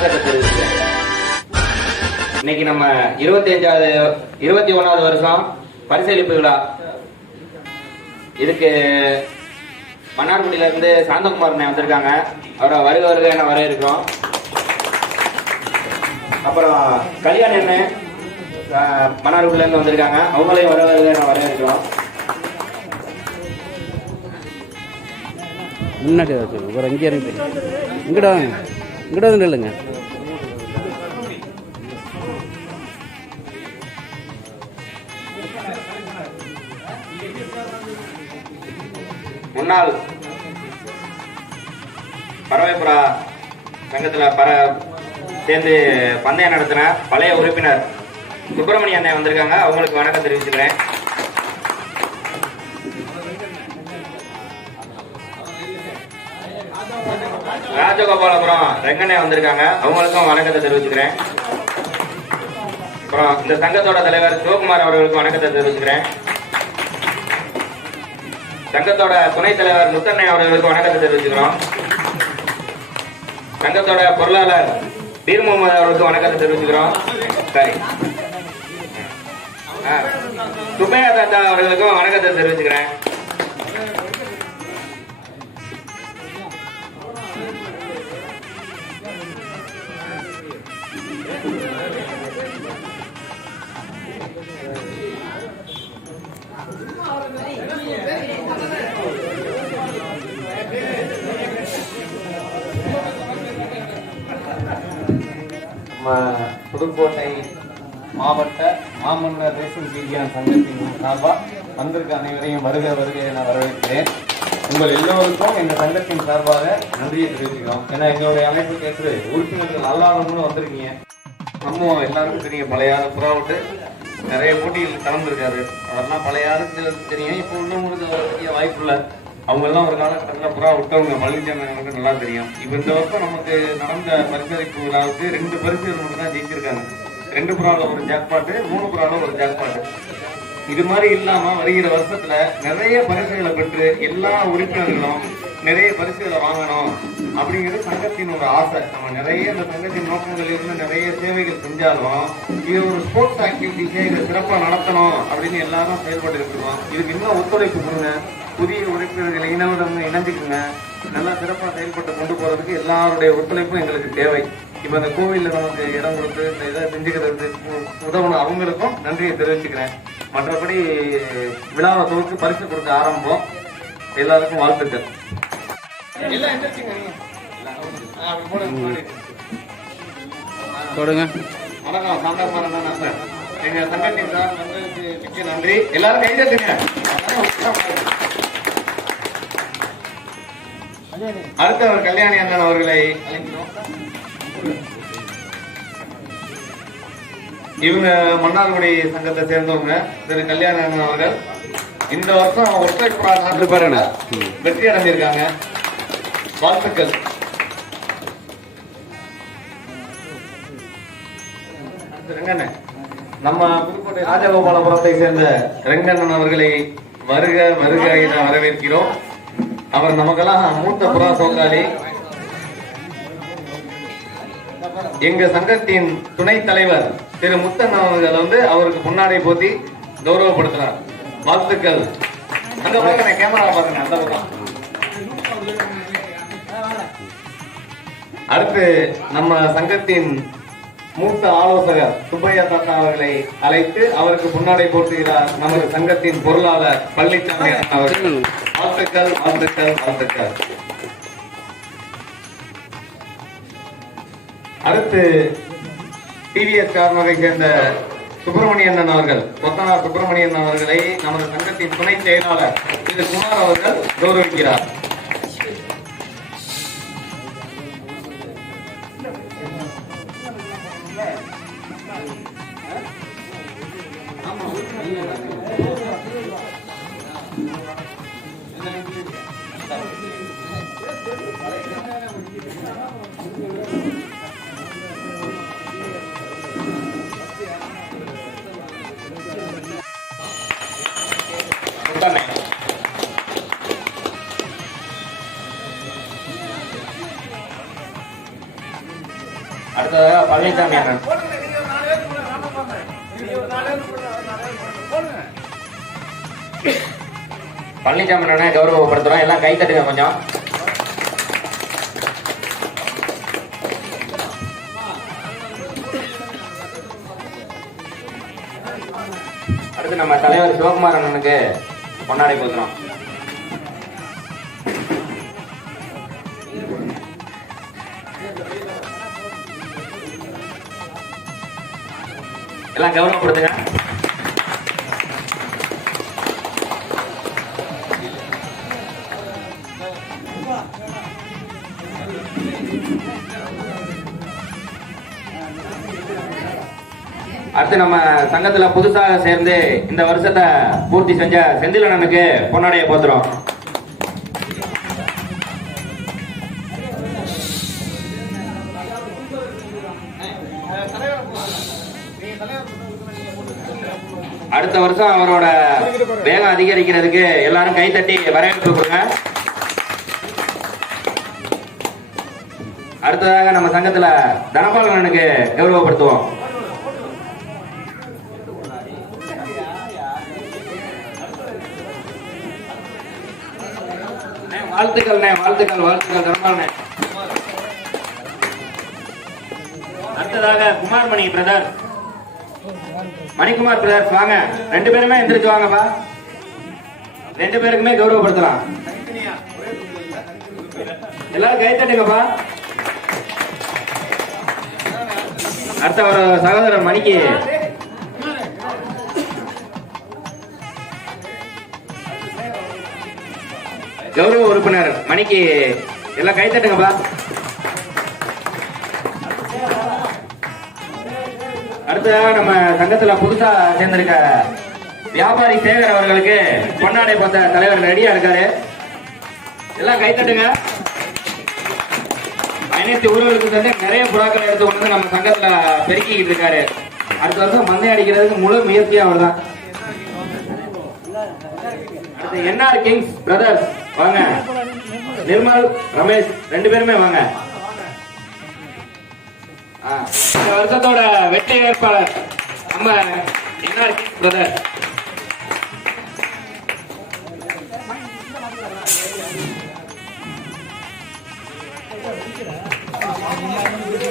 வணக்கத்தை தெரிவிச்சுக்கிறேன். இன்னைக்கு நம்ம 21வது வருஷம் பரிசளிப்பு விழா. இதுக்கு மன்னார்குடியில இருந்து சாந்தகுமார் வந்திருக்காங்க. அவரை வருக வருக என்ன வரவேற்கிறோம். அப்புறம் கல்யாணம் என்ன மன்னார்குடியில இருந்து வந்திருக்காங்க. அவங்களையும் வருக வருக என்ன வரவேற்கிறோம். முன்னாடி ஒரு அங்கே இறங்கி இங்கிட்ட வந்து இல்லைங்க. முன்னாள் பறவைப்புறா சங்கத்தில் சேர்ந்து பந்தயம் நடத்தின பழைய உறுப்பினர் சுப்பிரமணிய அண்ணன் வந்திருக்காங்க. அவங்களுக்கு வணக்கம் தெரிவிச்சுக்கிறேன். ராஜகோபாலபுரம் ரெங்கண்ணே வந்திருக்காங்க. அவங்களுக்கும் வணக்கத்தை தெரிவிச்சுக்கிறேன். அப்புறம் இந்த சங்கத்தோட தலைவர் சிவகுமார் அவர்களுக்கு வணக்கத்தை தெரிவிச்சுக்கிறேன். சங்கத்தோட துணைத் தலைவர் முத்தண்ணை அவர்களுக்கு வணக்கத்தை தெரிவிச்சுக்கிறோம். சங்கத்தோட பொருளாளர் பீர் முகமது அவர்களுக்கு வணக்கத்தை தெரிவிச்சுக்கிறோம். சரி, சுப்பையா தாத்தா அவர்களுக்கும் வணக்கத்தை தெரிவிச்சுக்கிறேன். புதுக்கோட்டை மாவட்ட மாமன்னர் ரேசிங் விஞ்ஞான சங்கத்தின் சார்பாக வந்திருக்க அனைவரையும் வருக வருக என வரவேற்கிறேன். உங்கள் எல்லோருக்கும் இந்த சங்கத்தின் சார்பாக நன்றியை தெரிவிச்சுக்கிறோம். ஏன்னா எங்களுடைய அமைப்பு கேட்டு உறுப்பினர்கள் அல்லாதவங்களும் வந்திருக்கீங்க. நம்ம எல்லாருக்கும் தெரியும், பழைய புறாவிட்டு நிறைய போட்டிகள் கலந்துருக்காரு. அதெல்லாம் பழைய யாருக்கு தெரியும். இப்போ உள்ளவங்களுக்கு தெரிய வாய்ப்பு இல்லை. அவங்க எல்லாம் ஒரு காலகட்டத்தில் புறா விட்டவங்க பழனிசாமி நல்லா தெரியும். இப்போ இந்த வருஷம் நமக்கு நடந்த பரிசளிப்பு விழாவுக்கு 2 பரிசுகள் மட்டும் தான் ஜெயிச்சிருக்காங்க. 2 புறாவில் ஒரு ஜாக்பாட்டு, 3 புறாவில் ஒரு ஜாக்பாட்டு. இது மாதிரி இல்லாம வருகிற வருஷத்துல நிறைய பரிசுகளை பெற்று எல்லா உறுப்பினர்களும் நிறைய பரிசுகளை வாங்கணும் அப்படிங்கிறது சங்கத்தின் ஒரு ஆசை. நம்ம நிறைய இந்த சங்கத்தின் நோக்கங்கள் இருந்து நிறைய சேவைகள் செஞ்சாலும் இது ஒரு ஸ்போர்ட்ஸ் ஆக்டிவிட்டிஸை இதை சிறப்பாக நடத்தணும் அப்படின்னு எல்லாரும் செயல்பட்டு இருக்கிறோம். இதுக்கு இன்னும் ஒத்துழைப்பு கொடுங்க. புதிய உறுப்பினர்களை இணைஞ்சுக்குங்க. நல்லா சிறப்பாக செயல்பட்டு கொண்டு போறதுக்கு எல்லாருடைய ஒத்துழைப்பும் எங்களுக்கு தேவை. இப்போ இந்த கோவிலில் நமக்கு இடம் கொடுத்து இந்த இதை செஞ்சுக்கிறது உதவணும். அவங்களுக்கும் நன்றியை தெரிவிச்சுக்கிறேன். மற்றபடி விழாவை துவக்கி பரிசு கொடுக்க ஆரம்பம். எல்லாருக்கும் வாழ்த்துக்கள். வணக்கம் சாந்தாகுமார். எங்க சங்கத்தின் சார் மிக்க நன்றி. எல்லாரும் கைதட்டுங்க. அடுத்து அவர் கல்யாணி அண்ணன் அவர்களை அழைக்கிறோம். இவங்க மன்னார்குடி சங்கத்தை சேர்ந்தவங்க. திரு கல்யாணி அண்ணன் அவர்கள் இந்த வருஷம் ஒற்றை புறா வெற்றி அடைஞ்சிருக்காங்க. வாழ்த்துக்கள். நம்ம புதுக்கோட்டை ராஜகோபாலபுரத்தை சேர்ந்த ரெங்கண்ணன் அவர்களை வருக வருக என வரவேற்கிறோம். அவர் நமக்கெல்லாம் மூத்த புறா சோக்காளி. எங்க சங்கத்தின் துணைத் தலைவர் திரு முத்தன் அவர்கள் அவருக்கு முன்னாடி போத்தி கௌரவப்படுத்தினார். வாழ்த்துக்கள். அந்த பக்கம் கேமரா பாருங்க. அந்த பக்கம். அடுத்து நம்ம சங்கத்தின் மூத்த ஆலோசகர் சுப்பையா தாத்தா அவர்களை அழைத்து அவருக்கு முன்னாடி போட்டுகிறார் நமது சங்கத்தின் பொருளாளர் பழனிசாமி அவர்கள். வாழ்த்துக்கள் வாழ்த்துக்கள் வாழ்த்துக்கள். அடுத்து டிவிஎஸ் கார்னரை சேர்ந்த சுப்பிரமணியன் அவர்கள், கொத்தனார் சுப்பிரமணியன் அவர்களை நமது சங்கத்தின் துணை செயலாளர் திரு குமார் அவர்கள் கௌரவிக்கிறார். அடுத்ததாக பழனிசாமி அண்ணன். பழனிசாமி அண்ணனை கௌரவப்படுத்துறோம். எல்லாம் கை தட்டுங்க கொஞ்சம். அடுத்து நம்ம தலைவர் சிவகுமார் அண்ணனுக்கு பொன்னாடை போத்துறோம். எல்லாம் கௌரவப்படுத்துங்க. அடுத்து நம்ம சங்கத்துல புதுசாக சேர்ந்து இந்த வருஷத்தை பூர்த்தி செஞ்ச செந்தில் அண்ணனுக்கு பொன்னாடைய போத்துறோம். அடுத்த வருஷம் அவரோட வேகம் அதிகரிக்கிறதுக்கு எல்லாரும் கைத்தட்டி வரவேற்பு கொடுங்க. அடுத்ததாக நம்ம சங்கத்துல தனபால் அண்ணனுக்கு கௌரவப்படுத்துவோம். வாழ்த்துக்கள் வாழ்த்துக்கள் வாழ்த்துக்கள் தனபால். அடுத்ததாக குமார்மணி பிரதர், மணிக்குமார் பிரதர்ஸ் வாங்க. 2 பேருமே எந்திரிச்சு வாங்கப்பா. 2 பேருக்குமே கௌரவப்படுத்தலாம். எல்லாரும் கை தட்டுங்கப்பா. அடுத்த ஒரு சகோதரர் மணிக்கு கௌரவ உறுப்பினர் மணிக்கு எல்லாம் கை தட்டுங்கப்பா. அடுத்ததாக நம்ம சங்கத்துல புதுசா சேர்ந்திருக்க வியாபாரி சேகர் அவர்களுக்கு பொன்னாடை போத்த தலைவர் ரெடியா இருக்காரு. எல்லாம் கை தட்டுங்க. அனைத்து ஊர்களுக்கு சேர்ந்து நிறைய புறாக்கள் எடுத்து கொண்டு நம்ம சங்கத்துல பெருக்கிக்கிட்டு இருக்காரு. அடுத்த வருஷம் மந்தை அடிக்கிறதுக்கு முழு முயற்சியா அவர் தான். அடுத்து என்ஆர் கிங்ஸ் பிரதர்ஸ் வாங்க. நிர்மல் ரமேஷ் 2 பேருமே வாங்க. இந்த வருஷத்தோட வெற்றி வேட்பாளர் நம்ம என்ஆர் கிங்ஸ் பிரதர்.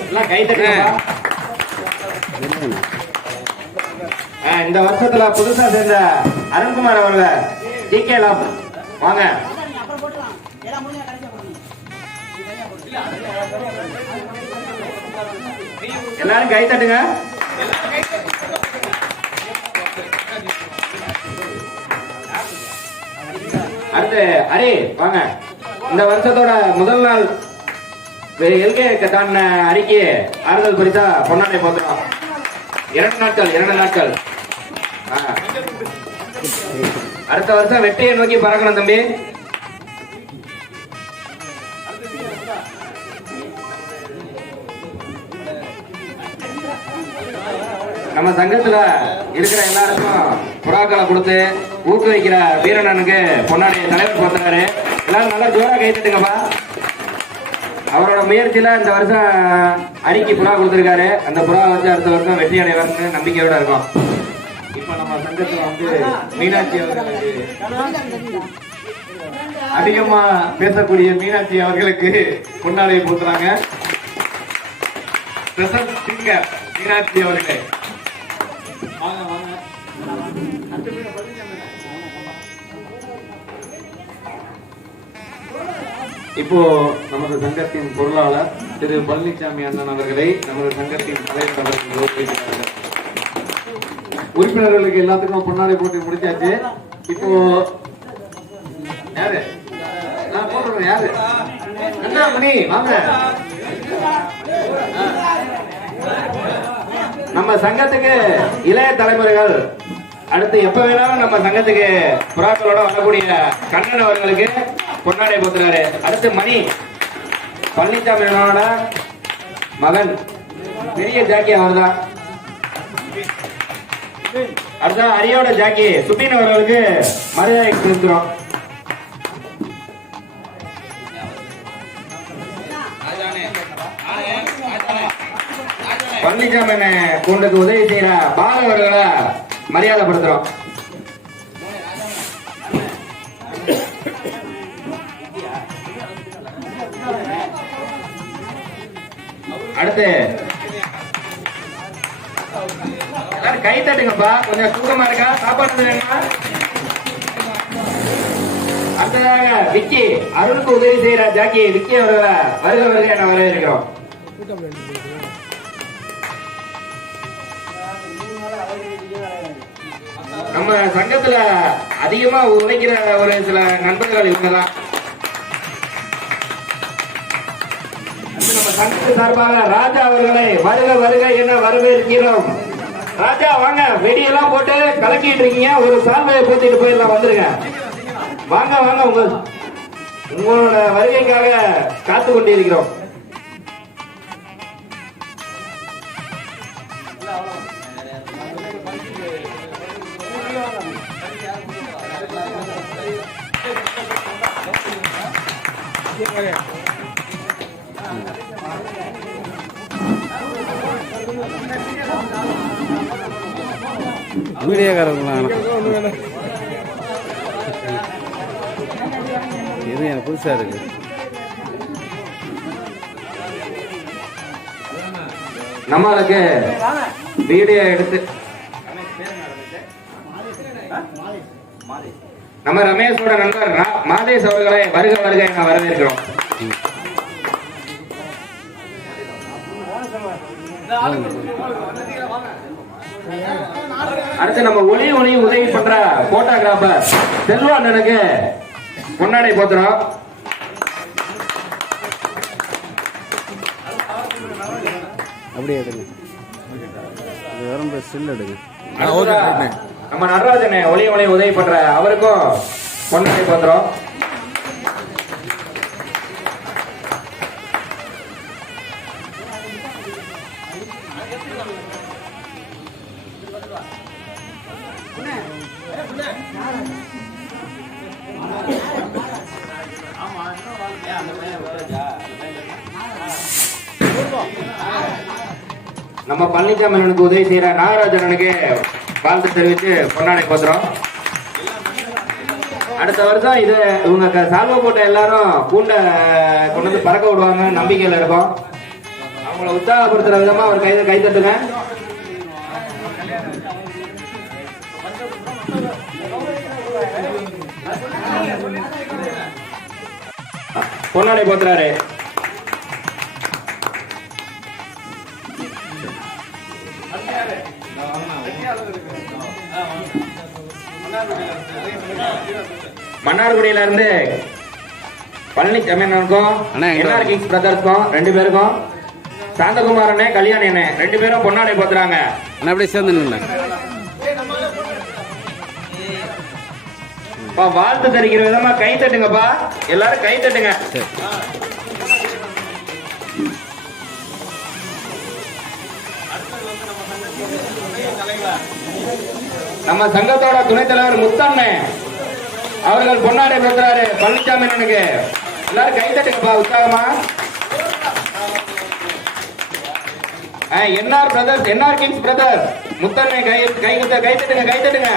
எல்லாம் கை தட்டுங்க. இந்த வருஷத்துல புதுசா சேர்ந்த அருண்குமார் அவர்கள் ஜிகே லாப் வாங்க. எல்லாரும் கை தட்டுங்க. அடுத்து ஹரி வாங்க. இந்த வருஷத்தோட முதல் நாள் எல்கே தாண்ட அரிக்கு ஆறுதல் பரிசா பொன்னாடை போத்துறோம். 2 நாட்கள். அடுத்த வருஷம் வெற்றியை நோக்கி பறக்கணும் தம்பி. நம்ம சங்கத்துல இருக்கிற எல்லாருக்கும் புறாக்களை கொடுத்து ஊக்குவிக்கிற வீரனனுக்கு பொன்னாடைய தலைவர் போத்துறாரு. எல்லாரும் நல்லா ஜோரா கை தட்டுங்கப்பா. அவரோட முயற்சியில இந்த வருஷம் அரிக்கு புறா கொடுத்திருக்காரு. அந்த புறா வச்சு அடுத்த வருஷம் வெற்றி அடைவார்னு நம்பிக்கையோட இருக்கும். இப்ப நம்ம சங்கத்துல வந்து மீனாட்சி அவர்களுக்கு அதிகமா பேசக்கூடிய மீனாட்சி அவர்களுக்கு பொன்னாடை போத்துறாங்க. மீனாட்சி அவர்களே வாங்க வாங்க. இப்போ நமது சங்கத்தின் பொருளாளர் திரு பழனிசாமி அண்ணன் அவர்களை நமது சங்கத்தின் தலைவர் அவர்கள் உறுப்பினர்களுக்கு எல்லாத்துக்கும் பொன்னாடை போட்டு முடிச்சாச்சு. இப்போ யாரு நான் போடுறேன். யாரு அண்ணாமணி வாங்க. நம்ம சங்கத்துக்கு இளைய தலைமுறைகள் அடுத்து எப்ப வேணாலும் நம்ம சங்கத்துக்கு புறாக்களோட வரக்கூடிய கண்ணன் அவர்களுக்கு பொன்னாடை போத்துறாரு. அடுத்து மணி பழனிசாமி அண்ணனோட மகன் பெரிய ஜாக்கி அவர் தான். அடுத்த அரியோட ஜாக்கி சுபின் அவர்களுக்கு மரியாதை செலுத்துறோம். பழனிசாமி கூண்டுக்கு உதவி செய்யற பால அவர்களை மரியாதைப்படுத்துறோம். அடுத்து எல்லாரும் கை தட்டுங்கப்பா. கொஞ்சம் தூக்கமா இருக்கா? சாப்பாடு வேணுமா? அடுத்ததாக விக்கி அருணுக்கு உதவி செய்யற ஜாக்கி விக்கி அவர்களை வருக வருக என வரவேற்கிறோம். நம்ம சங்கத்துல அதிகமா உழைக்கிற ஒரு சில நண்பர்கள் இவங்கதான். நம்ம சங்கத்து சார்பாக ராஜா அவர்களை வருக வருக என வரவேற்கிறோம். ராஜா வாங்க, வெடியெல்லாம் போட்டு கலக்கிட்டு இருக்கீங்க, ஒரு சால்வையை போத்திட்டு போயிடலாம், வந்துருங்க. வாங்க வாங்க, உங்களோட வருகைக்காக காத்து கொண்டிருக்கிறோம். மீடியாக்காரங்களா இது எனக்கு புதுசா இருக்கு. நம்மளுக்கு வீடியோ எடுத்து நம்ம ரமேஷோட நண்பர் மாதேஷ் அவர்களை வருக வருக என வரவேற்கிறோம். அடுத்து நம்ம ஒளி உதவி பண்ற போட்டோகிராபர் செல்வா அண்ணனுக்கு பொன்னாடை போத்துறோம். அப்படியே எடுங்க, வரும்போது ஸ்டில் எடுங்க. நம்ம நடராஜன் ஒளி உதவி பண்ற அவருக்கும் பொன்னாடை போத்துறோம். நம்ம பழனிசாமி உதவி செய்யற நாகராஜனுக்கு வாழ்த்து தெரிவித்து பொன்னாடை போத்துறோம். அடுத்த வருஷம் இது இவங்க சால்வா போட்ட எல்லாரும் கூண்ட கொண்டு வந்து பறக்க விடுவாங்க, நம்பிக்கையில இருக்கும். அவங்கள உற்சாகப்படுத்துற விதமா அவர் கை தட்டுங்க. பொன்னாடை போத்துறாரு. மன்னார்குடியில இருந்து பழனிசாமிக்கும் என்ஆர் கிங்ஸ் பிரதர்ஸ்க்கும் 2 பேருக்கும் சாந்தகுமார் அண்ணே கல்யாணி அண்ணே 2 பேரும் பொன்னாடை போத்துறாங்க. அப்படியே சேர்ந்து வாழ்த்து தெரிவிக்கிற விதமா கை தட்டுங்கப்பா, எல்லாரும் கை தட்டுங்க. நம்ம சங்கத்தோட துணைத் தலைவர் முத்தண்ணே அவர்கள் பொன்னாடை போத்துறாரு பழனிசாமி அண்ணனுக்கு. எல்லாரும் கை தட்டுங்கப்பா உற்சாகமா. NR brothers, NR kings brothers முத்தண்ணே கை தட்டுங்க.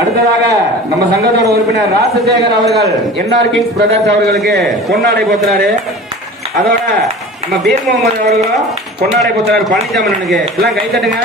அடுத்ததாக நம்ம சங்கத்தோட உறுப்பினர் ராசசேகர் அவர்கள் என்ஆர் கிங்ஸ் பிரதர்ஸ் அவர்களுக்கு பொன்னாடை போத்துறாரு. அதோட நம்ம பீர் முகமது அவர்களும் பொன்னாடை போத்துறாரு பழனிசாமி அண்ணனுக்கு. எல்லாம் கை தட்டுங்க.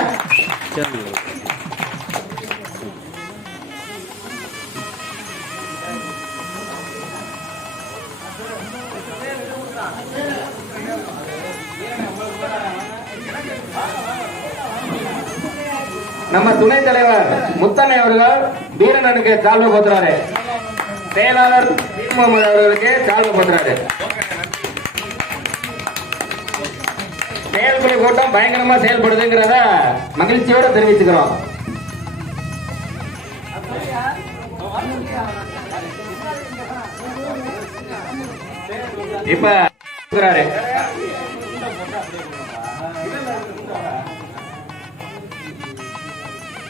நம்ம துணைத் தலைவர் முத்தண்ணை அவர்கள் வீரனனுக்கு சால்வை போத்துறாரு. செயலாளர் பீர் முகமது அவர்களுக்கு சால்வை போத்துறாரு. செயல்படை கூட்டம் பயங்கரமா செயல்படுதுங்கிறத மகிழ்ச்சியோட தெரிவிச்சுக்கிறோம். இப்ப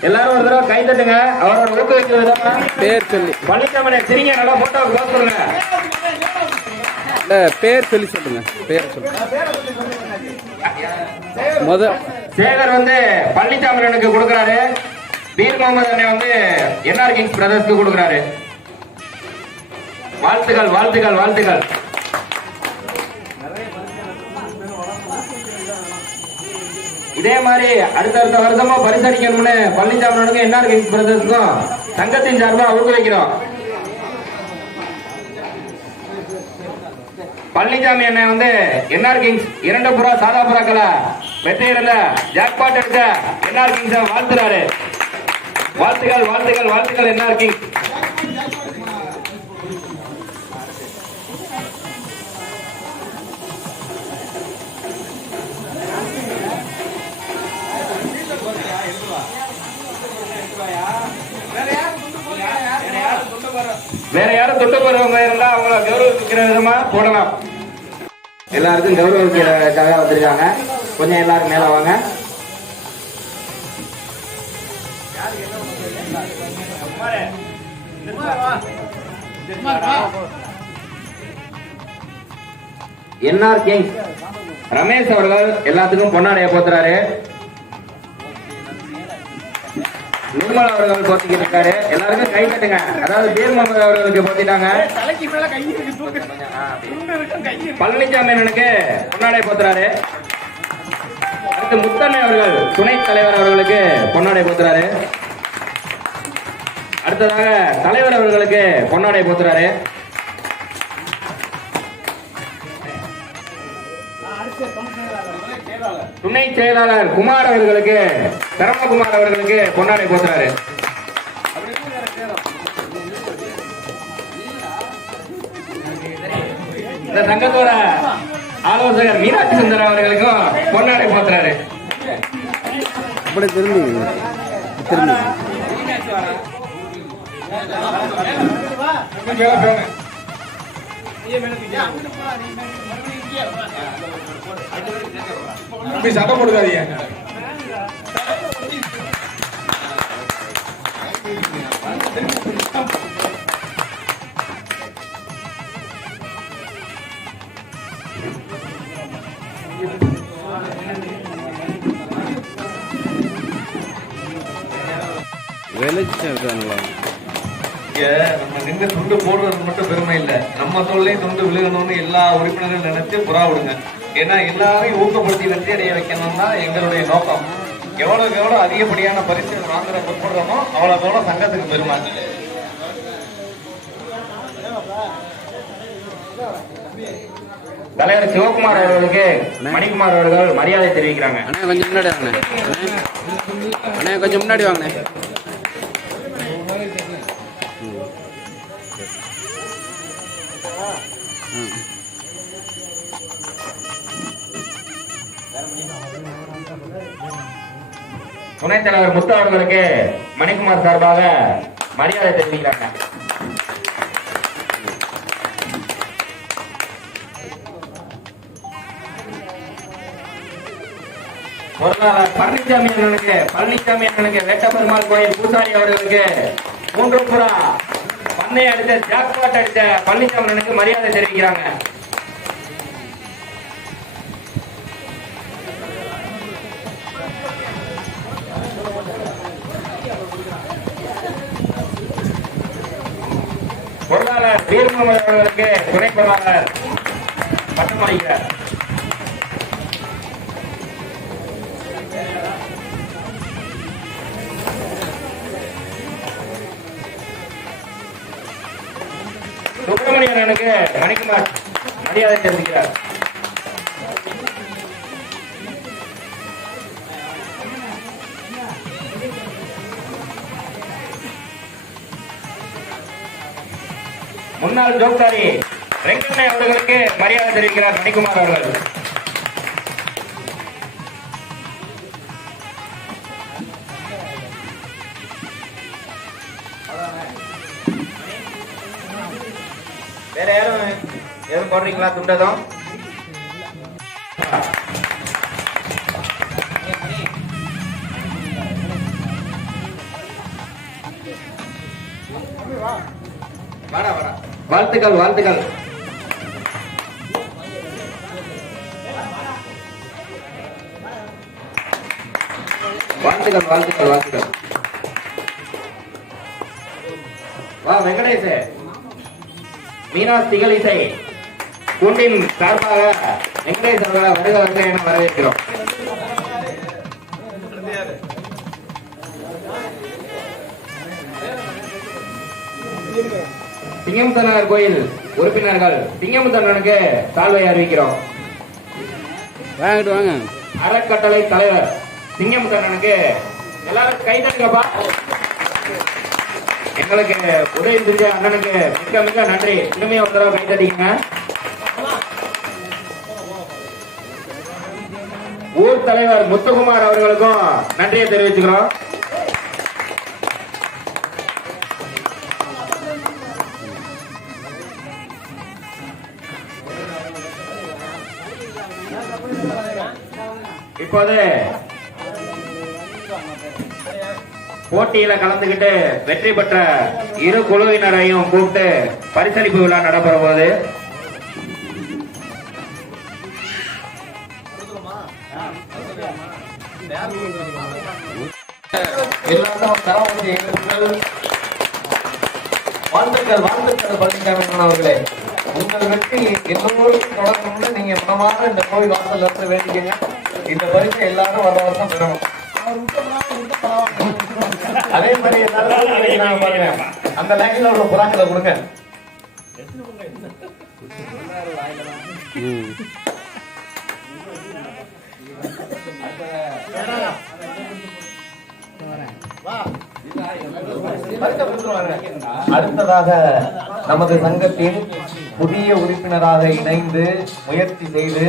எல்லாரும் ஒரு தடவை கை தட்டுங்க. அவரோட ஊக்குவிக்கிற விதமா பேர் சொல்லி பழனிசாமி சிரிங்க, நல்லா போட்டோவுக்கு க்ளோஸ் பண்ணுங்க. இல்லை, பேர் சொல்லி சொல்லுங்க. பேர் சொல்லுங்க. சேகர் வந்து பழனிசாமி அண்ணனுக்கு கொடுக்குறாரு. பீர் முகமது அண்ணன் வந்து என்ஆர் கிங்ஸ் பிரதர்ஸ்க்கு கொடுக்குறாரு. வாழ்த்துக்கள் வாழ்த்துக்கள் வாழ்த்துக்கள். இதே மாதிரி அடுத்தடுத்த வருஷமா பரிசளிக்கணும்னு பழனிசாமி அண்ணனுக்கும் என்ஆர் கிங்ஸ் பிரதர்ஸ்க்கும் சங்கத்தின் சார்பா ஊக்குவிக்கிறோம். பழனிசாமி அண்ணன் வந்து என்ஆர் கிங்ஸ் 2 புறா சாதா புறாக்களை வெற்றி இருந்த ஜாக்பாட் எடுக்க என்ஆர் கிங்ஸ் வாழ்த்துறாரு. வாழ்த்துக்கள் வாழ்த்துக்கள் வாழ்த்துக்கள் என்ஆர் கிங்ஸ். வேற யாரும் தொட்டு போறவங்க இருந்தா அவங்கள கௌரவிக்கிற விதமா போடலாம். எல்லாருக்கும் கௌரவிக்கிறதுக்காக வந்திருக்காங்க. கொஞ்சம் எல்லாரும் மேல வாங்க. என்ஆர் கிங்ஸ் ரமேஷ் அவர்கள் எல்லாத்துக்கும் பொன்னாடைய போத்துறாரு. நிர்மலா அவர்கள் போத்திக்கிட்டு இருக்காரு. எல்லாருக்கும் கை தட்டுங்க. அதாவது பீர் முகமது அவர்களுக்கு போத்திட்டாங்க. பழனிசாமி அண்ணனுக்கு பொன்னாடை போத்துறாரு. அடுத்து முத்தண்ணை அவர்கள் துணைத் தலைவர் அவர்களுக்கு பொன்னாடை போத்துறாரு. அடுத்ததாக தலைவர் அவர்களுக்கு பொன்னாடை போத்துறாரு. துணை செயலாளர் குமார் அவர்களுக்கு தர்மகுமார் அவர்களுக்கு பொன்னாடை போத்துறாரு. இந்த சங்கத்தோட ஆலோசகர் மீனாட்சி சுந்தரம் அவர்களுக்கும் பொன்னாடை போத்துறாரு. அப்படி திரும்பி சட்டம் போடுறாதீங்க. வெளிச்சம் இருக்காங்களா? நம்ம நின்று துண்டு போடுறது மட்டும் பெருமை இல்லை, நம்ம தோல்லையும் துண்டு விழுகணும்னு எல்லா உறுப்பினர்களும் நினைச்சு புறா விடுங்க. ஏன்னா எல்லாரையும் ஊக்கப்படுத்தி வெற்றி அடைய வைக்கணும் தான் எங்களுடைய நோக்கம். எவ்வளவுக்கு எவ்வளவு அதிகப்படியான பரிசு வாங்குற முற்படுறோமோ அவ்வளவுக்கு எவ்வளவு சங்கத்துக்கு பெருமை. தலைவர் சிவகுமார் அவர்களுக்கு மணிக்குமார் அவர்கள் மரியாதை தெரிவிக்கிறாங்க. அண்ணா கொஞ்சம் முன்னாடி வாங்கண்ணே. அண்ணா கொஞ்சம் முன்னாடி வாங்கண்ணே. துணைத் தலைவர் முத்து அவர்களுக்கு மணிக்குமார் சார்பாக மரியாதை தெரிவிக்கிறாங்க. பொருளாளர் பழனிசாமி அண்ணனுக்கு வேட்டப்பெருமாள் கோயில் பூசாரி அவர்களுக்கு 3 புறா பண்ணை அடித்த ஜாக்பாட் அடித்த பழனிசாமி அண்ணனுக்கு மரியாதை தெரிவிக்கிறாங்க. பொருளாளர் பீர் முகமது அவர்களுக்கு துணை பொருளாளர் பட்டம் அளிக்கிறார். சுப்பிரமணியன் அண்ணனுக்கு மணிக்குமார் மரியாதை தெரிவிக்கிறார். முன்னாள் ஜோக்தாரி ரெங்கண்ணை அவர்களுக்கு மரியாதை தெரிவிக்கிறார் மணிக்குமார் அவர்கள். வேற யாரும் எதுவும் போடுறீங்களா? துண்டதும் வாழ்த்துக்கள் வாழ்த்துக்கள். வாழ்த்துக்கள் வாழ்த்துக்கள் வாழ்த்துக்கள். வா வெங்கடேஷ், மீனாஸ் திகழிசை கூண்டின் சார்பாக வெங்கடேஷ் அவர்களை வருக வருக என வரவேற்கிறோம். சிங்கமுத்தனார் கோயில் உறுப்பினர்கள் சிங்கமுத்தனனுக்கு சால்வை அறிவிக்கிறோம். வாங்கிட்டு வாங்க. அறக்கட்டளை தலைவர் சிங்கமுத்தனனுக்கு எல்லாரும் கை தட்டுங்கப்பா. எங்களுக்கு உதவி செஞ்ச அண்ணனுக்கு மிக மிக நன்றி. இனிமே ஒரு தடவை கை தட்டிங்க. ஊர் தலைவர் முத்துக்குமார் அவர்களுக்கும் நன்றியை தெரிவிச்சுக்கிறோம். இப்போது போட்டியில கலந்துகிட்டு வெற்றி பெற்ற இரு குழுவினரையும் கூப்பிட்டு பரிசளிப்பு விழா நடைபெற போது வாழ்த்துக்கள் வாழ்த்துக்கள் பழனிசாமி அவர்களே. உங்கள் வெற்றி எல்லோருக்கும் தொடக்கணும்னு நீங்க மனமாக இந்த கோவில் வாசல் இருந்து வேண்டிக்கங்க. இந்த பரிசு எல்லாரும் வர வருஷம் பெறணும். அதே மாதிரி எல்லாரும் பாருங்க, அந்த லைன்ல உள்ள புறாக்களை கொடுங்க. அடுத்ததாக நமது சங்கத்தின் புதிய உறுப்பினராக இணைந்து முயற்சி செய்து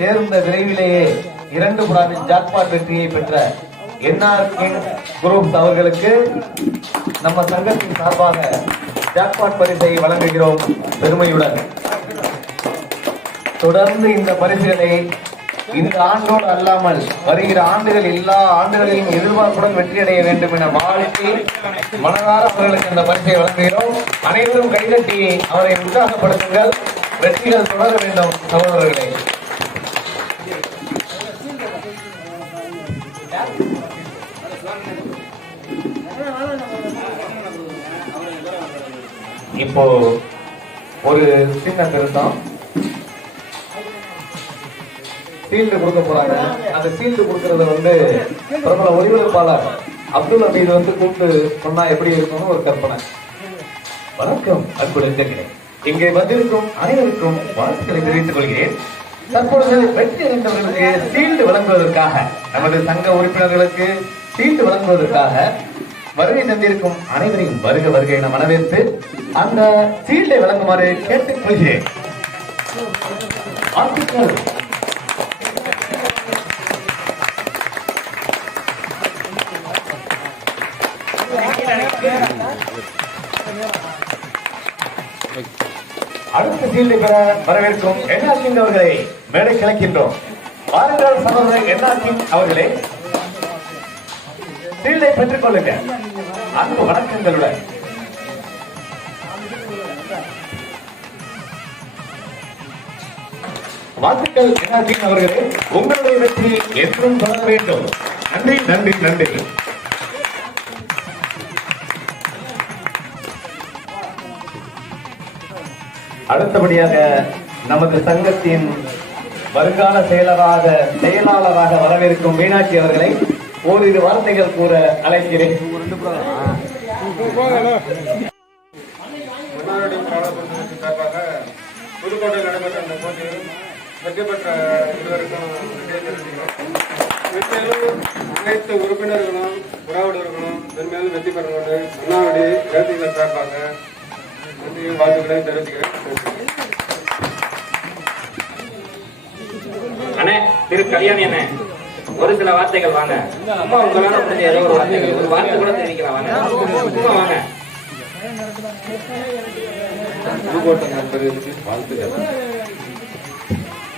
தேர்ந்த விரைவிலேயே 2 பிராமின் ஜாக்பாட் வெற்றியை பெற்ற NR King குரூப் அவர்களுக்கு நம்ம சங்கத்தின் சார்பாக ஜாக்பாட் பரிசை வழங்குகிறோம் பெருமையுடன். தொடர்ந்து இந்த பரிசுகளை இந்த ஆண்டோடு அல்லாமல் வருகிற ஆண்டுகள் எல்லா ஆண்டுகளிலும் எதிர்பார்ப்புடன் வெற்றியடைய வேண்டும் என வாழ்த்தி மனதார அவர்களுக்கு இந்த பரிசை வழங்குகிறோம். அனைவரும் கைதட்டி அவரை உற்சாகப்படுத்துங்கள். வெற்றிகள் தொடர வேண்டும் சகோதரர்களே. இப்போ ஒரு சின்ன திருத்தம், சீல்டு கொடுக்க போறாங்க. அந்த சீல்டு கொடுக்கறத பிரபல ஒளிபரப்பாளர் அப்துல் ஹமீது கூப்பிட்டு சொன்னா எப்படி இருக்கும்னு ஒரு கற்பனை. வணக்கம் அன்பு நெஞ்சங்களே, இங்கே வந்திருக்கும் அனைவருக்கும் வாழ்த்துக்களை தெரிவித்துக் கொள்கிறேன். தற்பொழுது வெற்றி அடைந்தவர்களுக்கு சீல்டு வழங்குவதற்காக, நமது சங்க உறுப்பினர்களுக்கு சீல்டு வழங்குவதற்காக வருகை தந்திருக்கும் அனைவரையும் வருக வருகை என வரவேற்று அந்த சீல்டை வழங்குமாறு கேட்டுக் கொள்கிறேன். வாழ்த்துக்கள். அடுத்த சீல்டை பெற வரவேற்கும் NR King அவர்களை மேடை கிளக்கின்றோம். வாருங்கள் சகோதரர் NR King அவர்களே, சீல்டை பெற்றுக் கொள்ளுங்க. அன்பு வணக்கங்களுடன். வாழ்த்துக்கள் NR King அவர்களே, உங்களுடைய வெற்றி என்றும் தொடர வேண்டும். நன்றி நன்றி நன்றி. அடுத்தபடியாக நமது சங்கத்தின் வருங்கால செயலாளராக வரவிருக்கும் மீனாட்சி அவர்களை ஓரிரு வார்த்தைகள் கூற அழைக்கிறேன். புதுக்கோட்டை நடைபெற்ற இந்த போட்டியில் வெற்றி பெற்ற இருவருக்கும் அனைத்து உறுப்பினர்களும் உறவினர்களும் பெருமையாலும் வெற்றி பெறணும்னு அண்ணாவுடைய கருத்துக்களை சார்பாக நன்றியும் வாழ்த்துக்களையும் தெரிவிச்சுக்கிறேன். அண்ணே, திரு கல்யாணி அண்ணே, ஒரு சில வார்த்தைகள் வாங்க. அம்மா உங்களால முடிஞ்ச ஏதோ ஒரு வார்த்தைகள், ஒரு வார்த்தை கூட தெரிவிக்கலாம் வாங்க. வாங்க. புதுக்கோட்டை நண்பர்களுக்கு வாழ்த்துக்கள்.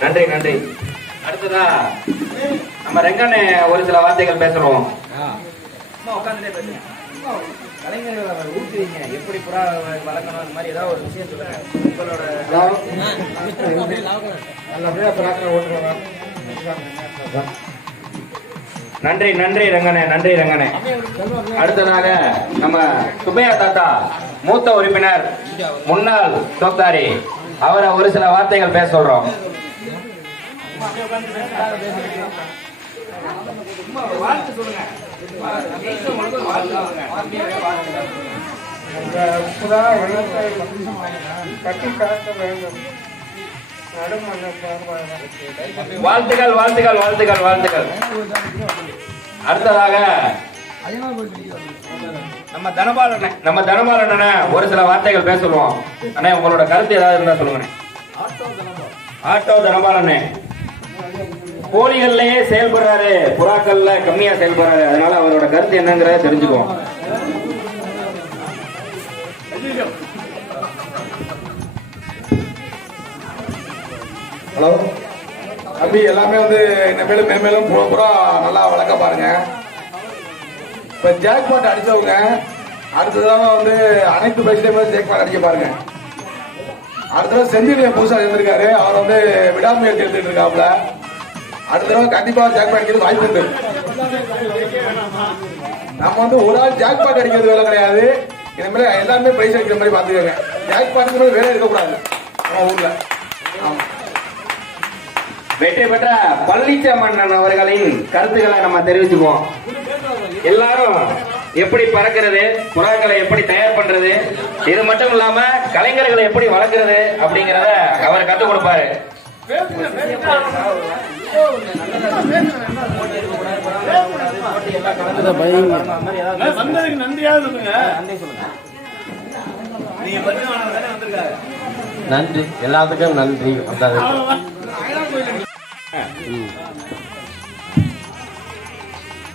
நன்றி நன்றி. அடுத்ததா நம்ம ரெங்கண்ணே ஒரு சில வார்த்தைகள் பேசுறோம். உட்காந்துட்டே பேசுங்க. கலைஞர்களை ஊக்குவீங்க, எப்படி புறா வளர்க்கணும், அந்த மாதிரி ஏதாவது ஒரு விஷயம் சொல்லுங்க உங்களோட. நல்லபடியாக புறாக்களை ஓட்டுருவாங்க. நன்றி நன்றி ரங்கனே, நன்றி ரங்கனே. அடுத்ததாக நம்ம சுப்பையா தாத்தா, மூத்த உறுப்பினர், முன்னாள் தோத்தாரி, அவரை ஒரு சில வார்த்தைகள் பேச சொல்றோம். அந்த புறா வளர்ப்பை கட்டி காக்க வேண்டும். வாழ்த்துக்கள் வாழ்த்துக்கள் வாழ்த்துக்கள் வாழ்த்துக்கள். அடுத்ததாக நம்ம தனபாலண்ண ஒரு சில வார்த்தைகள் பேச சொல்லுவோம். அண்ணே, உங்களோட கருத்து ஏதாவது இருந்தா சொல்லுங்க. ஆட்டோ தனபாலண்ணே கோழிகள்லயே செயல்படுறாரு, புறாக்கள்ல கம்மியா செயல்படுறாரு, அதனால அவரோட கருத்து என்னங்கிறத தெரிஞ்சுக்குவோம். ஹலோ தம்பி, எல்லாமே இனிமேலும் மேம்பேலும் பூரா நல்லா வளர்க்க பாருங்க. இப்போ ஜாக்பாட் அடித்தவங்க அடுத்ததாக அனைத்து பைஸ்லேயுமே ஜாக்பாட் அடிக்க பாருங்க. அடுத்த செந்தில் புதுசாக இருந்திருக்காரு, அவர் விடாமுயற்சி எடுத்துட்டு இருக்காப்புல. அடுத்த தடவை கண்டிப்பாக ஜாக்பாட் அடிக்கிறது வாய்ப்பு உண்டு. நம்ம ஒரு ஆள் ஜாக்பாட் அடிக்கிறது வேலை கிடையாது, இனிமேல் எல்லாருமே பிரைஸ் அடிக்கிற மாதிரி பார்த்துக்கோங்க. ஜாக்பாட் வேலை இருக்கக்கூடாது நம்ம ஊரில். ஆமாம். வெற்றி பெற்ற பழனிச்சாமண்ணன் அவர்களின் கருத்துக்களை நம்ம தெரிவிச்சுக்குவோம். எல்லாரும் எப்படி பறக்கிறது, புறாக்களை எப்படி தயார் பண்றது, இது மட்டும் இல்லாம கலைஞர்களை எப்படி வளர்க்கிறது அப்படிங்கறத அவர் கற்றுக் கொடுப்பாரு. நன்றி, எல்லாத்துக்கும் நன்றி.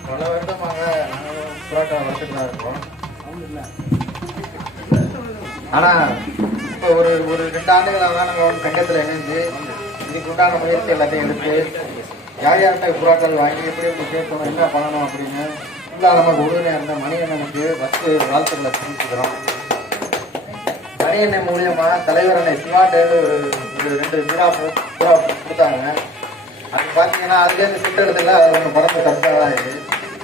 பல வருடமாக புறாக்களை வளர்த்துட்டு தான் இருக்கோம். ஆனால் இப்போ ஒரு 2 ஆண்டுகளாக தான் நாங்கள் சங்கத்தில் இணைந்து இதுக்கு உண்டான முயற்சி எல்லாத்தையும் எடுத்து யார் யார்கிட்ட புறாக்கள் வாங்கி எப்படி சேர்க்கணும், என்ன பண்ணணும் அப்படின்னு ஃபுல்லாக நமக்கு உறுதுணையாக இருந்த மணியண்ணனுக்கு ஃபஸ்ட்டு வாழ்த்துக்களை தெரிவிச்சுக்கிறோம். மணியண்ணன் மூலியமாக தலைவர் அண்ணன் சிவாட்டேன்னு ஒரு 2 புறா கொடுத்தாங்க. அது பார்த்தீங்கன்னா அதுலேருந்து சிட்டெடுத்துல அது ஒன்று படத்தை தடுத்தாக இருக்குது.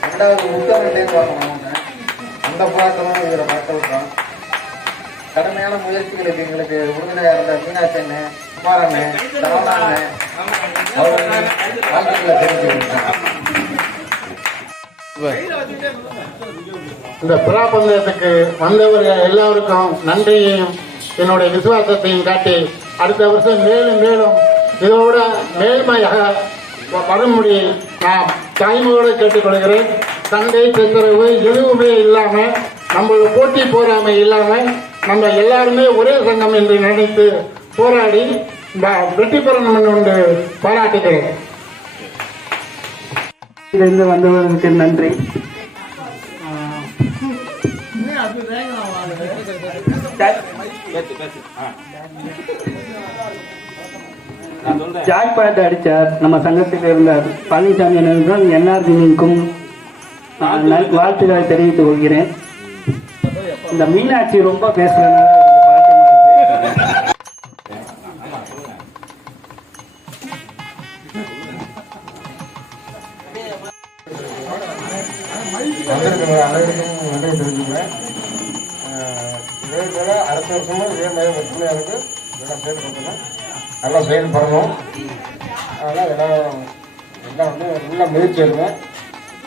2வது முத்தமிழ்லேருந்து வாங்கணும். அந்த புறாக்களும் இதில் பறக்க விட்டோம். கடுமையான முயற்சிகளுக்கு எங்களுக்கு உறுதுணையாக இருந்த மீனாட்சி அண்ணன், குமார் அண்ணன், சரவணா அண்ணன் அவர்கள் வாழ்த்துக்களை தெரிவிச்சுக்கிட்டோம். இந்த புறா பந்தயத்துக்கு வந்தவர்கள் எல்லாருக்கும் நன்றியையும் என்னுடைய விசுவாசத்தையும் காட்டி அடுத்த வருஷம் மேலும் மேலும் இதோட மேல்மையாக வரும்படி நான் தாய்மையோடு கேட்டுக்கொள்கிறேன். சண்டை தொந்தரவு எதுவுமே இல்லாமல், நம்மளோட போட்டி போராமை இல்லாமல் நம்ம எல்லாருமே ஒரே சங்கம் என்று நினைத்து போராடி வெற்றி பெறணும் என்று பாராட்டுகிறேன். இருந்து வந்தவர்களுக்கு நன்றி. ஜாக்பாட் அடித்தார் நம்ம சங்கத்தில் இருந்த பழனிசாமி அண்ணனுக்கும் என்ஆர்ஜிக்கும் வாழ்த்துக்களை தெரிவித்துக் கொள்கிறேன். இந்த மீனாட்சி ரொம்ப பேசுறதுனால வந்திருக்கிற அனைவருக்கும் நன்றி தெரிஞ்சுக்கிறேன். இதே போல அடுத்த வருஷமும் இதே மாதிரி ஒற்றுமையாக இருக்கு எல்லாம் சேர்ந்து கொடுத்தோம்னா நல்லா செயல்படணும். அதனால் எல்லாம் நல்ல முயற்சி எடுங்க,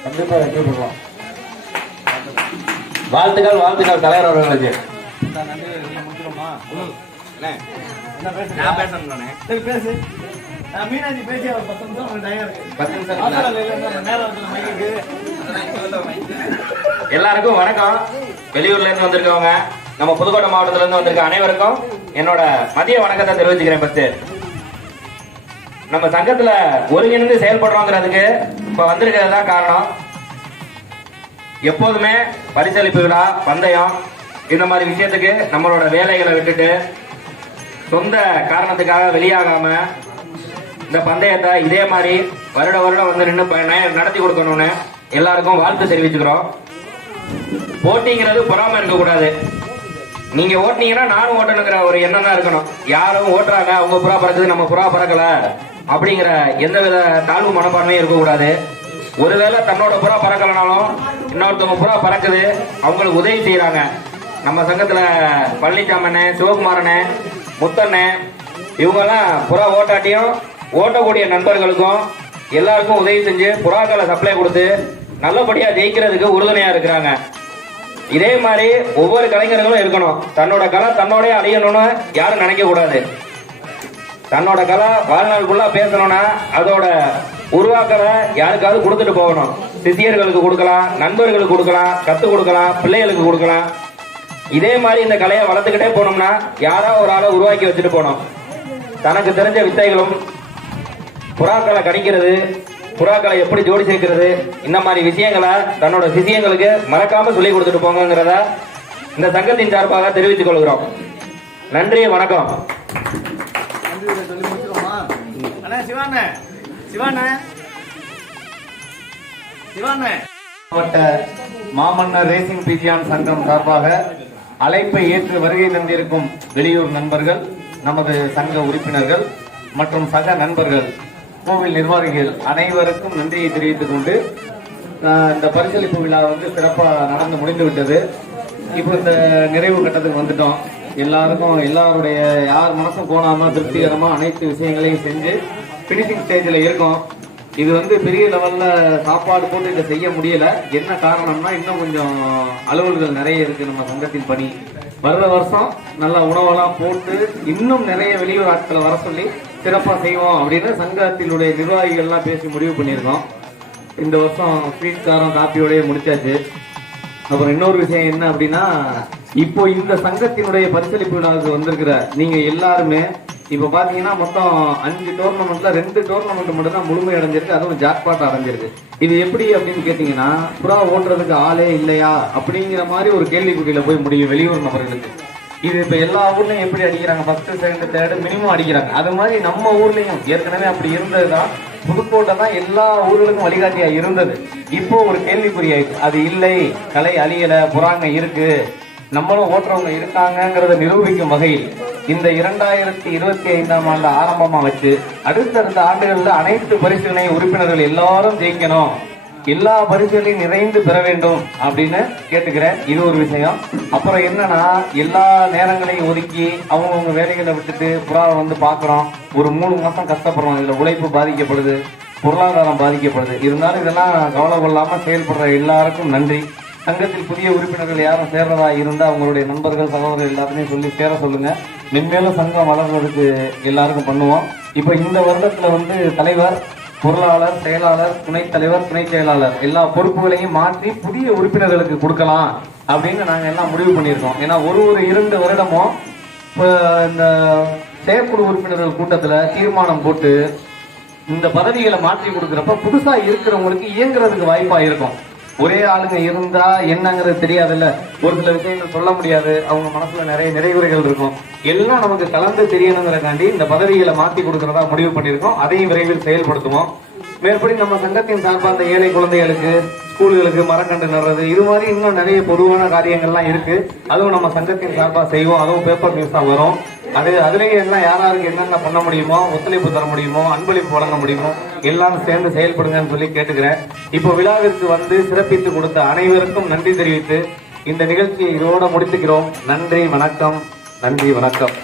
கண்டிப்பாக வெற்றி பெறலாம். வாழ்த்துக்கள் வாழ்த்துக்கள் தலைவர் அவர்களுக்கு. நான் பேசணும். மீனாட்சி பேசி அவர் 10 நிமிஷம் எல்லாருக்கும் வணக்கம். வெளியூர்ல இருந்து வந்திருக்கவங்க, நம்ம புதுக்கோட்டை மாவட்டத்துல இருந்து வந்திருக்க அனைவருக்கும் என்னோட மதிய வணக்கத்தை தெரிவிச்சுக்கிறேன். பத்து நம்ம சங்கத்துல ஒருங்கிணைந்து செயல்படுறோங்கிறதுக்கு இப்ப வந்திருக்கிறதா காரணம். எப்போதுமே பரிசளிப்பு விழா, பந்தயம் இந்த மாதிரி விஷயத்துக்கு நம்மளோட வேலைகளை விட்டுட்டு சொந்த காரணத்துக்காக வெளியாகாம இந்த பந்தயத்தை இதே மாதிரி வருடம் வந்து நின்று நடத்தி கொடுக்கணும்னு எல்லாருக்கும் வாழ்த்து தெரிவிச்சுக்கிறோம். போட்டிங்கிறது பொறாம இருக்கக்கூடாது. நீங்க ஓட்டினீங்கன்னா நானும் ஓட்டணுங்கிற ஒரு எண்ணம் தான் இருக்கணும். யாரும் ஓட்டுறாங்க, அவங்க புறா பறக்குது, நம்ம புறா பறக்கல அப்படிங்கிற எந்தவித தாழ்வு மனப்பான்மையும் இருக்கக்கூடாது. ஒருவேளை தன்னோட புறா பறக்கலனாலும் இன்னொருத்தவங்க புறா பறக்குது, அவங்களுக்கு உதவி செய்யறாங்க. நம்ம சங்கத்துல பழனிசாமண்ணே, சிவகுமாரண்ணே, முத்தண்ணே, இவங்கெல்லாம் புறா ஓட்டாட்டியும் ஓட்டக்கூடிய நண்பர்களுக்கும் எல்லாருக்கும் உதவி செஞ்சு புறாக்களை சப்ளை கொடுத்து நல்லபடியா ஜெயிக்கிறதுக்கு உறுதுணையா இருக்கிறாங்க. இதே மாதிரி ஒவ்வொரு கலைஞர்களும் இருக்கணும். தன்னோட கலை தன்னோட அழியணும்னு யாரும் நினைக்க கூடாது. தன்னோட கலை வாழ்நாளுக்குள்ள பேசணும்னா அதோட உருவாக்கலை யாருக்காவது கொடுத்துட்டு போகணும். சிஷியர்களுக்கு கொடுக்கலாம், நண்பர்களுக்கு கொடுக்கலாம், கத்து கொடுக்கலாம், பிள்ளைகளுக்கு கொடுக்கலாம். இதே மாதிரி இந்த கலையை வளர்த்துக்கிட்டே போனோம்னா யாராவது ஒரு ஆளை உருவாக்கி வச்சுட்டு போனோம். தனக்கு தெரிஞ்ச வித்தைகளும், புறாக்களை கணிக்கிறது, புறாக்களை எப்படி ஜோடி சேர்க்கிறது, இந்த மாதிரி விஷயங்களை தன்னோட சிஷியங்களுக்கு மறக்காம சொல்லி கொடுத்துட்டு போங்கிறத இந்த சங்கத்தின் சார்பாக தெரிவித்துக் கொள்கிறோம். நன்றி, வணக்கம். மாவட்ட மாமன்னர் ரேசிங் பிஜியான் சங்கம் சார்பாக அழைப்பை ஏற்று வருகை தந்திருக்கும் வெளியூர் நண்பர்கள், நமது சங்க உறுப்பினர்கள் மற்றும் சக நண்பர்கள், கோவில் நிர்வாகிகள் அனைவருக்கும் நன்றியை தெரிவித்துக் கொண்டு இந்த பரிசளிப்பு விழா சிறப்பாக நடந்து முடிந்து விட்டது. இப்போ இந்த நிறைவு கட்டத்துக்கு வந்துட்டோம். எல்லாருக்கும் எல்லாருடைய யார் மனசும் போனாம திருப்திகரமா அனைத்து விஷயங்களையும் செஞ்சு பினிஷிங் ஸ்டேஜில் இருக்கோம். இது பெரிய லெவல்ல சாப்பாடு போட்டு இதை செய்ய முடியல. என்ன காரணம்னா இன்னும் கொஞ்சம் அலுவல்கள் நிறைய இருக்கு. நம்ம சங்கத்தின் பணி வர்ற வருஷம் நல்ல உணவெல்லாம் போட்டு இன்னும் நிறைய வெளியூர் ஆட்களை வர சொல்லி சிறப்பாக செய்வோம் அப்படின்னு சங்கத்தினுடைய நிர்வாகிகள்லாம் பேசி முடிவு பண்ணியிருக்கோம். இந்த வருஷம் ஸ்வீட் காரம் காப்பியோடய முடிச்சாச்சு. அப்புறம் இன்னொரு விஷயம் என்ன அப்படின்னா, இப்போ இந்த சங்கத்தினுடைய பரிசளிப்பு விழாவுக்கு வந்திருக்கிற நீங்க எல்லாருமே இப்ப பாத்தீங்கன்னா மொத்தம் 5 டோர்னமெண்ட்ல 2 டோர்னமெண்ட் மட்டும் தான் முழுமை அடைஞ்சிருக்கு. அதுவும் ஜாக்பாட் அடைஞ்சிருக்கு. இது எப்படி அப்படின்னு கேட்டீங்கன்னா, புறா ஓட்டுறதுக்கு ஆளே இல்லையா அப்படிங்கிற மாதிரி ஒரு கேள்விக்குறியில போய் முடியும் வெளியூர் நபர்களுக்கு. இது இப்ப எல்லா ஊர்லயும் எப்படி அடிக்கிறாங்க, ஃபர்ஸ்ட் செகண்ட் தேர்டு மினிமம் அடிக்கிறாங்க. அது மாதிரி நம்ம ஊர்லயும் ஏற்கனவே அப்படி இருந்ததுதான். புதுக்கோட்டை தான் எல்லா ஊர்களுக்கும் வழிகாட்டியா இருந்தது. இப்போ ஒரு கேள்விக்குறியாயிடுச்சு. அது இல்லை, கலை அழியல, புறாங்க இருக்கு, நம்மளும் ஓட்டுறவங்க இருக்காங்கிறத நிரூபிக்கும் வகையில் இந்த 2025ஆம் ஆண்டு ஆரம்பமா வச்சு அடுத்தடுத்த ஆண்டுகள்ல அனைத்து பரிசுகளையும் உறுப்பினர்கள் எல்லாரும் ஜெயிக்கணும், எல்லா பரிசுகளையும் நிறைந்து பெற வேண்டும் அப்படின்னு கேட்டுக்கிறேன். இது ஒரு விஷயம். அப்புறம் என்னன்னா, எல்லா நேரங்களையும் ஒதுக்கி அவங்கவுங்க வேலைகளை விட்டுட்டு புறாவை பாக்குறோம். ஒரு 3 மாசம் கஷ்டப்படுறோம். இதுல உழைப்பு பாதிக்கப்படுது, பொருளாதாரம் பாதிக்கப்படுது. இருந்தாலும் இதெல்லாம் கவலை கொள்ளாம செயல்படுற எல்லாருக்கும் நன்றி. சங்கத்தில் புதிய உறுப்பினர்கள் யாரும் சேர்றதா இருந்தா அவங்களுடைய நண்பர்கள் சகோதரர்கள் எல்லாருமே சொல்லி சேர சொல்லுங்க. மென்மேலும் சங்கம் வளர்றதுக்கு எல்லாருக்கும் பண்ணுவோம். இப்ப இந்த வருடத்துல தலைவர், பொருளாளர், செயலாளர், துணைத் தலைவர், துணை செயலாளர் எல்லா பொறுப்புகளையும் மாற்றி புதிய உறுப்பினர்களுக்கு கொடுக்கலாம் அப்படின்னு நாங்க எல்லாம் முடிவு பண்ணியிருக்கோம். ஏன்னா ஒரு 2 வருடமும் இந்த செயற்குழு உறுப்பினர்கள் கூட்டத்துல தீர்மானம் போட்டு இந்த பதவிகளை மாற்றி கொடுக்கிறப்ப புதுசா இருக்கிறவங்களுக்கு இயங்குறதுக்கு வாய்ப்பா இருக்கும். ஒரே ஆளுங்க இருந்தா என்னங்கிறது தெரியாதுல்ல, ஒரு சில விஷயங்கள் சொல்ல முடியாது, அவங்க மனசுல நிறைய நிறைகுறைகள் இருக்கும். எல்லாம் நமக்கு கலந்து தெரியணுங்கிறக்காண்டி இந்த பதவிகளை மாற்றி கொடுக்கறதா முடிவு பண்ணியிருக்கோம். அதையும் விரைவில் செயல்படுத்துவோம். மேற்படி நம்ம சங்கத்தின் சார்பாக அந்த ஏழை குழந்தைகளுக்கு ஸ்கூல்களுக்கு மரக்கன்று நடுறது, இது மாதிரி இன்னும் நிறைய பொதுவான காரியங்கள்லாம் இருக்கு. அதுவும் நம்ம சங்கத்தின் சார்பாக செய்வோம். அதுவும் பேப்பர் நியூஸா வரும். அதுலேயே எல்லாம் யாராருக்கு என்னென்ன பண்ண முடியுமோ, ஒத்துழைப்பு தர முடியுமோ, அன்பளிப்பு வழங்க முடியுமோ எல்லாம் சேர்ந்து செயல்படுங்கன்னு சொல்லி கேட்டுக்கிறேன். இப்போ விழாவிற்கு சிறப்பித்து கொடுத்த அனைவருக்கும் நன்றி தெரிவித்து இந்த நிகழ்ச்சியை இதோட முடித்துக்கிறோம். நன்றி, வணக்கம். நன்றி, வணக்கம்.